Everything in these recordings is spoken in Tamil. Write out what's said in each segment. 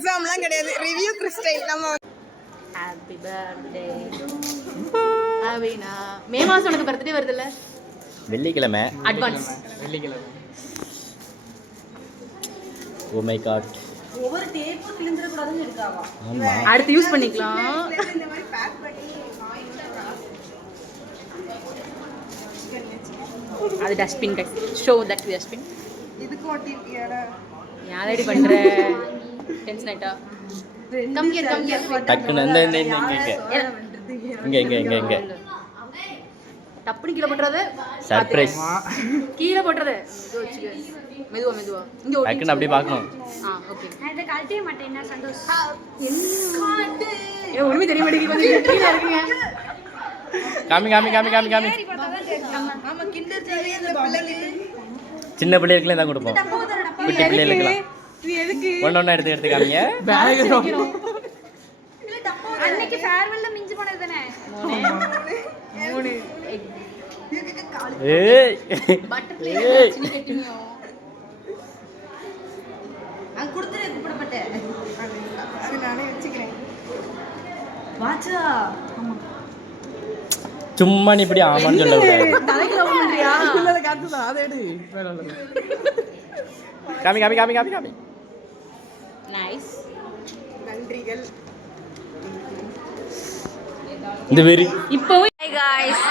எக்ஸாம்லாம் கிடையாது, ரிவ்யூ கிறிஸ்டைல். நம்ம ஹாப்பி பர்த்டே அவினா. மே மாசம் உனக்கு பர்த்டே வருதுல்ல? வெள்ளிக்கிழமை. அட்வான்ஸ் வெள்ளிக்கிழமை. Oh my God. ஒவ்வொரு டேப்பும் கிழிந்திர கூடாதுன்னு இருக்காவா? ஆமா. அடுத்து யூஸ் பண்ணிக்கலாம். இந்த மாதிரி பேக் பண்ணி அது dustbin guy. Show that dustbin. இதுக்கு ஓட்டிட்டியாடா? யாரடி பண்ற? டென்ஷன் ஆயிட்டா? Come here. டக்குன்னு இந்த இங்க டப்புனு கீழே போட்டுறது. சர்ப்ரைஸ். கீழே போட்டுறது. மெதுவா மெதுவா. இங்க ஓட்டி. டக்குன்னு அப்படியே பார்க்கணும். ஓகே. நான் இத கழட்டவே மாட்டேன். சந்தோஷம். ஏ ஒண்ணுமே தெரிய மாட்டேங்குது. கொஞ்சம் கீழே இருக்குங்க. காமி. ஆமா, கிண்டர் ஜாய் இந்த பிள்ளைங்க சின்ன பிள்ளைகளுக்கு தான் கொடுப்போம். குட்டி பிள்ளைகளுக்கு இது எதுக்கு? ஒண்ணொண்ணா எடுத்து காமிங்க. பேக் அன்னைக்கு ஃபேர்வெல்ல மிஞ்சி போனது தானே. 3 ஏய் பட்டர்ஃப்ளை சின்ன கட்டினியோ. நான் கொடுத்துறே கூப்பிடப்பட்டேன். அது நானே வச்சுக்கிறேன். வாச்சா. சும்மா நீ இப்படி ஆமான்னு சொல்ல கூடாது. தலைக்கு லவ் பண்றியா? இல்ல காத்துதான் அதை எடு. காமி. நைஸ். நன்றிகள். இந்த வெரி இப்போவே காய்ஸ்,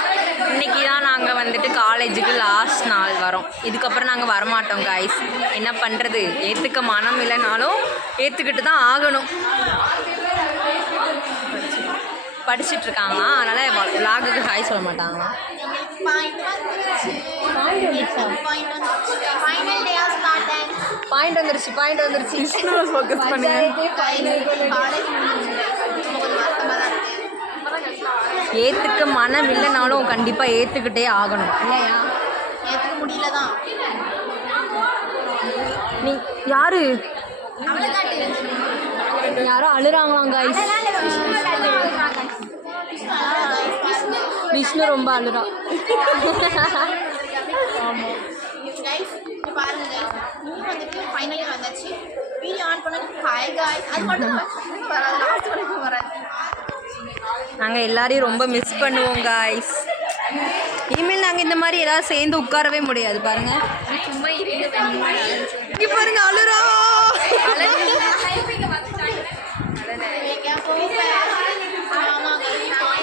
இன்னைக்கு தான் நாங்கள் வந்துட்டு காலேஜுக்கு லாஸ்ட் நாள் வரோம். இதுக்கப்புறம் நாங்கள் வரமாட்டோம் காய்ஸ். என்ன பண்ணுறது, ஏற்றுக்க மனம் இல்லைனாலும் ஏற்றுக்கிட்டு தான் ஆகணும். படிச்சுட்ருக்காங்களா, அதனால் விலாகுக்கு ஹாய் சொல்ல மாட்டாங்களா. பாயிண்ட் வந்துருச்சு. ஃபோக்கஸ் பண்ணுங்க. ஏற்றுக்க மனம் இல்லைனாலும் கண்டிப்பாக ஏற்றுக்கிட்டே ஆகணும் இல்லையா? ஏத்துக்க முடியல தான். நீ யாரு? யாரோ அழுறாங்களாம் காய்ஸ். விஷ்ணு ரொம்ப அழுறா. ஆமாம் கைஸ், இங்க பாருங்க கைஸ், நீ வந்துட்டு ஃபைனலி வந்தாச்சு. வீடியோ ஆன் பண்ணி ஹாய் காய்ஸ் அது மட்டும் வராது, லாஸ்ட் வரைக்கும் வராது. நாங்கள் எல்லாரையும் ரொம்ப மிஸ் பண்ணுவோம் காய்ஸ். இனிமேல் நாங்கள் இந்த மாதிரி எல்லாரும் சேர்ந்து உட்காரவே முடியாது. பாருங்க சும்மா இருக்கு. இங்க பாருங்க அழுறா.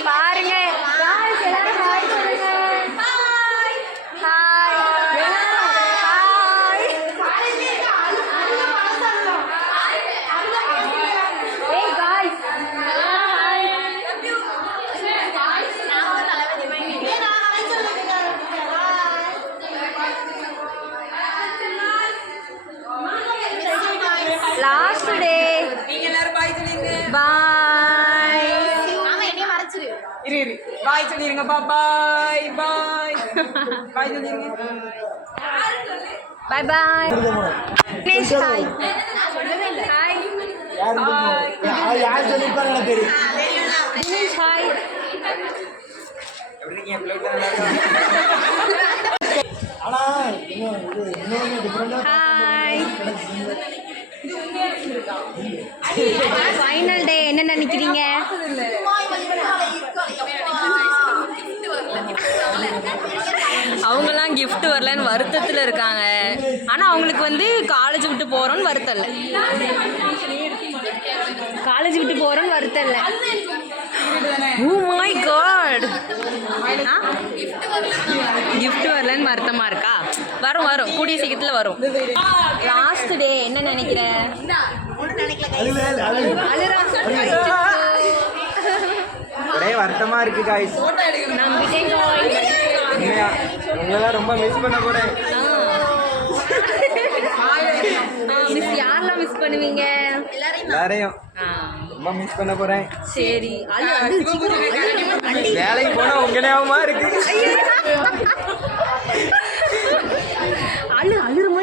பாருங்க guys, எல்லாரும் hi சொல்லுங்க. Last day. நீங்க எல்லாரும் பாய் சொல்லிருங்க. பாய். ஆமா என்னைய மறைச்சிரு. இரு பாய் சொல்லிருங்க. பாய் பாய் சொல்லிருங்க. பாய் பாய். தினேஷ் ஹாய். ஹாய். யார் சொல்லிருப்பாங்க தெரியும். தினேஷ் ஹாய். ஆனா இன்னொன்னு டிஃபரெண்டா ஹாய். ஃபைனல் டே என்ன நினைக்கிறீங்க? அவங்கெல்லாம் gift வரலன்னு வருத்தத்தில் இருக்காங்க. ஆனால் அவங்களுக்கு வந்து காலேஜ் விட்டு போகிறோன்னு வருத்தம் இல்லை. காலேஜ் விட்டு போகிறோன்னு வருத்தம் இல்லை. ஓ மை காட், கிஃப்ட் வரலன்னு வருத்தமாக இருக்கா? வரும் கூடிய சீக்கிரத்தில் வரும். லாஸ்ட் டே என்ன நினைக்கிற? ஒரே வருத்தமா இருக்கு காய்ஸ். நான் விஜய் பாய். உங்களெல்லாம் ரொம்ப மிஸ் பண்ண போறேன். மிஸ் யாரெல்லாம் மிஸ் பண்ணுவீங்க? எல்லாரையும் ரொம்ப மிஸ் பண்ண போறேன். சரி, வேலைக்கு போனா உங்களையாவமா இருக்கு. அழுறமா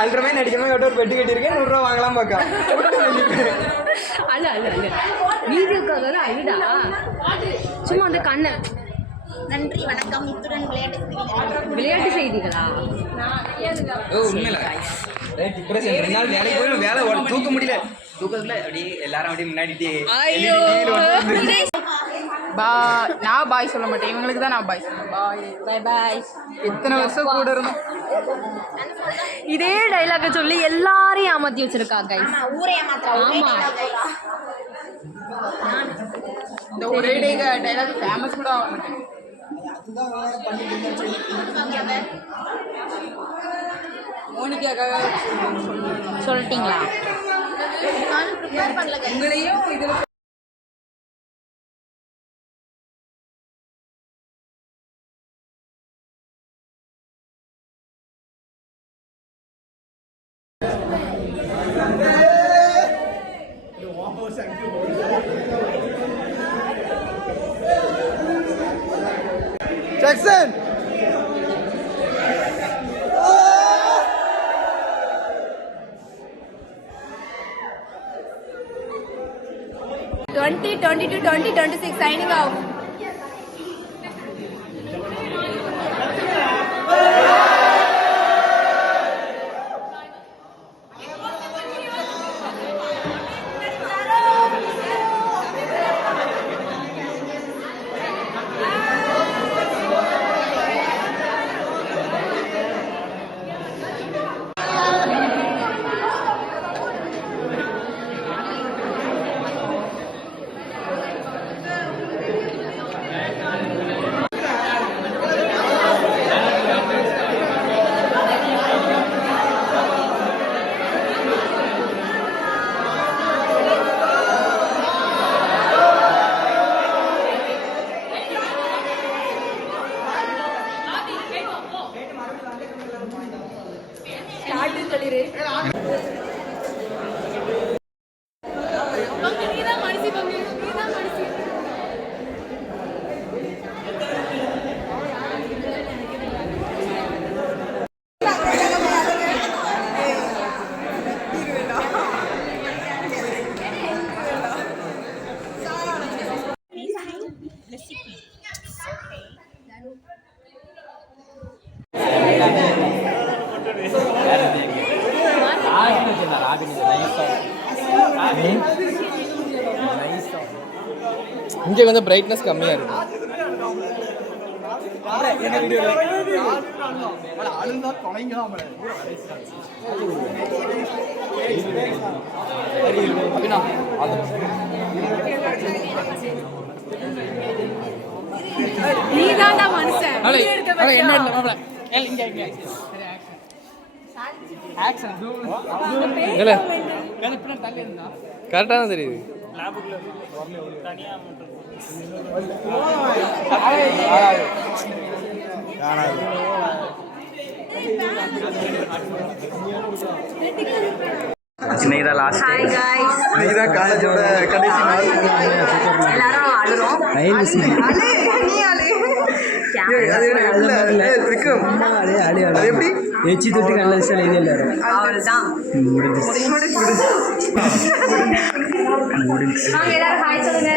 அல்றமே நடிக்கணும். ஒரு பெட்டு கட்டியிருக்கேன். 100 ரூபா வாங்கலாம் பாக்கா. வீடியோக்காக அழுடா. சும்மா அந்த கண்ணை நன்றி வணக்கம். இத்துடன் விளையாட்டு செய்திகளா? உண்மையில டிப்ரெஷன் 2 நாள் வேலைக்கு போய் வேலை தூக்க முடியல. தூக்கத்துல அப்படியே எல்லாரும் அப்படியே முன்னாடி பாய். நான் பாய் சொல்ல மாட்டேன், இவங்களுக்கு தான் நான் பாய் சொல்லுவேன். பாய் பாய் பாய். எத்தனை வருஷம் கூட இருந்தோம். இதே டைலாக சொல்லி எல்லாரையும் ஏமாத்தி வச்சிருக்கா கைஸ். ஊரே ஏமாத்துறா. ஆமா. இந்த ஒரே டைலாக் ஃபேமஸ் கூட ஆக மாட்டேன். மோனிகாக்காக சொல்லிட்டீங்களா? நானும் ப்ரிப்பேர் பண்ணல guys. உங்களையும் இதில் Jackson. 2022-2026 signing out. இங்கே கொஞ்சம் பிரைட்னஸ் கம்மியாக இருக்கு. நீதான்டா மனுஷன். கரெக்டாக தான் தெரியுது. இன்னைக்கு லாஸ்ட் ஹாய் காய்ஸ். இன்னைக்கு தான் காலேஜோட கடைசி நாள். எல்லாரும் அழுறோம். எச்சி தொட்டு கல்ல அவ்வளவுதான். முடிஞ்சு வாங்க எல்லாரும் ஹாய் சொல்லுங்க.